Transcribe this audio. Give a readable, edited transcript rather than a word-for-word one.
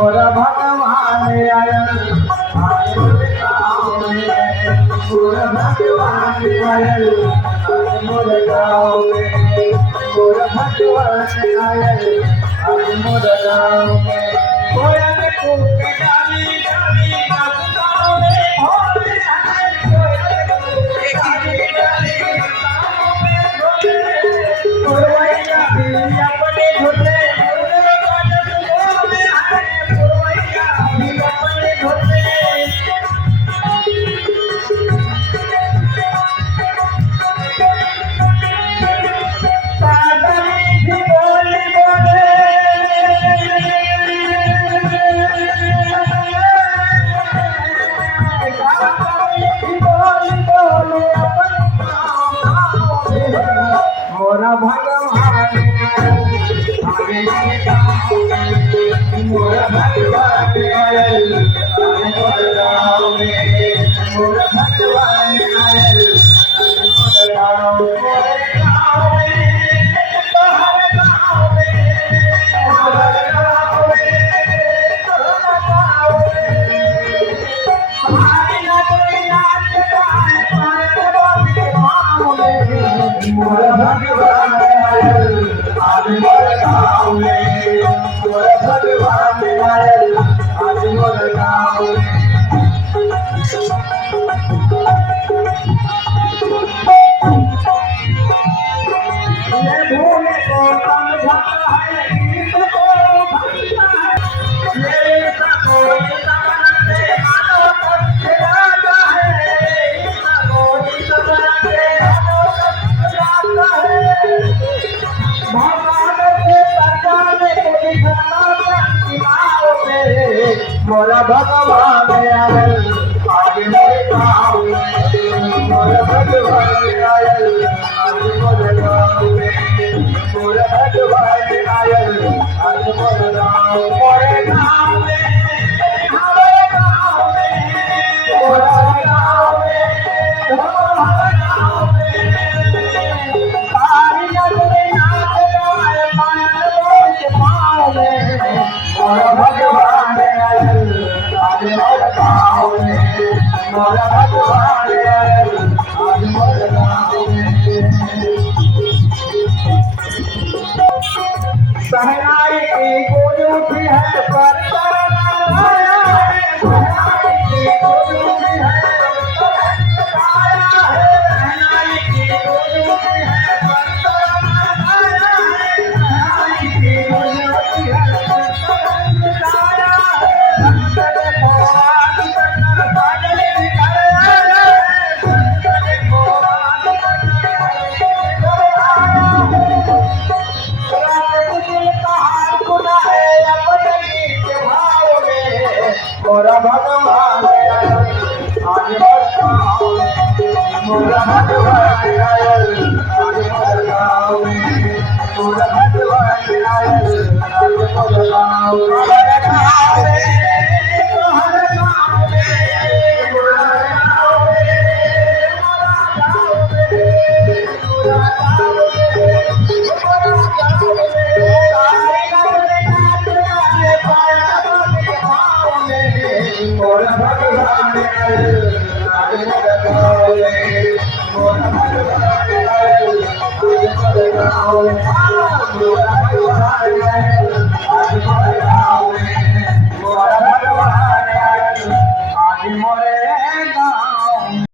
मोर भगवान आया मोर भगवान आया मोर गाँव में मोर भगवान आया मोर गाँव में कोयल कूक डाली डाली गाँव में भोले आए कोयल कूक डाली डाली गाँव में भोले पुरवैया भी अपने घुटे मोरा भगवान मोरा भगवान मोर गाँव में मोरा भगवान मोर गाँव मोर भगवान आज मोर गाँव में मोर भगवान आज मोर गाँव में भूले को समझा है गीत को भंगा है ये कोई समझते मानो कष्ट राजा है कोई समझते मोरा भगवान आज मोर गाँव में मोरा भगवान आज मोर गाँव में मोरा भगवान आज मोर गाँव मोरे गाँव में हमारे गाँव में मोरा गाँव में हमारे गाँव में सारी नगरी नाच गाए पायल पाँव में मोरा भगवान आज मोर गाँव में मोरा भगवान आज मोर गाँव में सहनाई की गूंज उठी है पर आया है सहनाई की गूंज उठी है आया है सहनाई की गूंज उठी है पर आया है सहनाई की गूंज उठी है आया मोरा भगवान आज मोर गाँव में मोरा भगवान आज मोर गाँव में मोरा भगवान आज मोर गाँव में मोरा भगवान आज मोर गाँव में मोरा भगवान आज मोर गाँव में मोरा भगवान आज मोर गाँव में मोरा